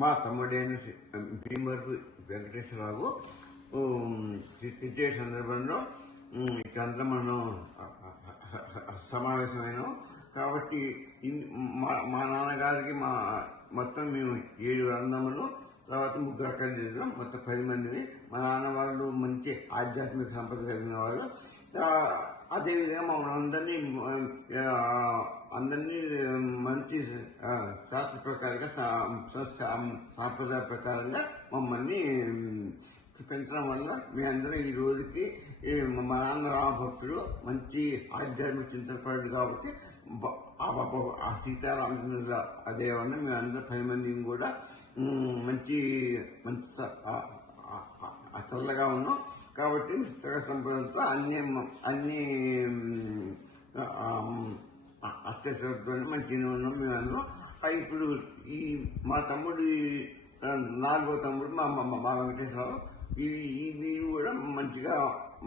మా తమ్ముడైన భీమవరపు వెంకటేశ్వరరావు తిట్టే సందర్భంలో ఇక్కడంతా మనం సమావేశమైనాం. కాబట్టి మా నాన్నగారికి మొత్తం మేము 7 అన్నదమ్ములు, తర్వాత 3 అక్కలు చేసాం, మొత్తం 10 మందిని. మా నాన్న వాళ్ళు మంచి ఆధ్యాత్మిక సంపద కలిగిన వాళ్ళు. అదేవిధంగా మమ్మల్ని అందరినీ మంచి శాస్త్ర ప్రకారంగా సాంప్రదాయ ప్రకారంగా మమ్మల్ని పెంచడం వల్ల మీ అందరం ఈ రోజుకి మా నాన్న రామభక్తుడు, మంచి ఆధ్యాత్మిక చింతనపడు కాబట్టి ఆ సీతారామచంద్ర దేవన్న మేమందరం 10 మందిని కూడా మంచి చల్లగా ఉన్నాం. కాబట్టి సగ సంపదలతో అన్ని అత్యవసరంతో మంచిగా ఉన్నాం మేమందరం. ఇప్పుడు ఈ మా తమ్ముడు 4వ తమ్ముడు మా వెంకటేశ్వరరావు, ఇవి కూడా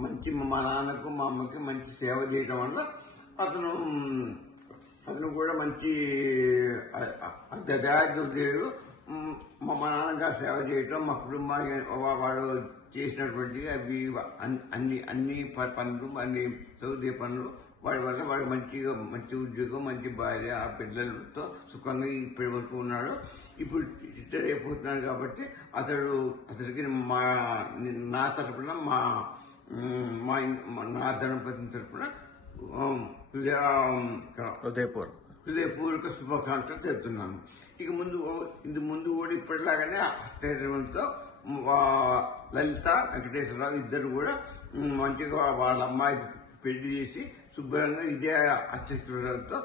మంచి మా నాన్నకు మా అమ్మకి మంచి సేవ చేయడం వల్ల అతను కూడా మంచి దయాదుర్దేవుడు. మా నాన్నగారు సేవ చేయటం, మా కుటుంబానికి వాడు చేసినటువంటి అవి అన్ని పనులు, అన్ని చదువుదే పనులు వాడి వల్ల వాడు మంచి ఉద్యోగం, మంచి భార్య, ఆ పిల్లలతో సుఖంగా ఇప్పటి వరకు ఉన్నాడు. ఇప్పుడు రిటైర్ అయిపోతున్నాడు. కాబట్టి అతడికి నా తరఫున నా దంపతి తరఫున హృదయపూర్వక శుభాకాంక్షలు చెప్తున్నాను. ఇక ముందు కూడా ఇప్పటిలాగానే అష్టైర్యంతో లలిత, వెంకటేశ్వరరావు ఇద్దరు కూడా మంచిగా వాళ్ళ అమ్మాయి పెళ్లి చేసి శుభ్రంగా ఇదే అత్యవసరంతో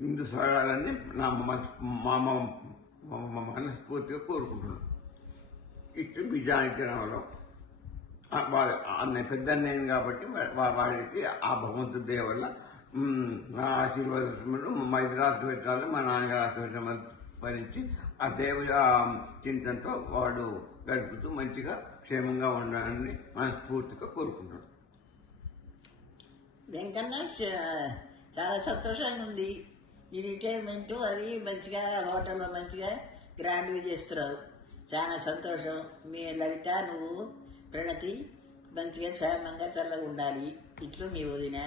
ముందు సాగాలని మనస్ఫూర్తిగా కోరుకుంటున్నాను. ఇటు బిజానికి రావడం పెద్ద అన్నయ్య కాబట్టి వాడికి ఆ భగవంతుడి దయ వల్ల నా ఆశీర్వాదములు మా ఇద్దరు ఆశీర్వచనాలు, మా నాన్నగారు ఆశీర్వచనాలు భరించి ఆ దేవ చింతనతో వాడు గడుపుతూ మంచిగా క్షేమంగా ఉండాలని మనస్ఫూర్తిగా కోరుకుంటున్నాను. వెంకన్న చాలా సంతోషంగా ఉంది. ఈ రిటైర్మెంట్ అది మంచిగా హోటల్లో మంచిగా గ్రాండ్గా చేస్తున్నావు. చాలా సంతోషం. మీ లలిత, నువ్వు, ప్రణతి మంచిగా క్షేమంగా చల్లగా ఉండాలి. ఇట్లు మీ వదిన.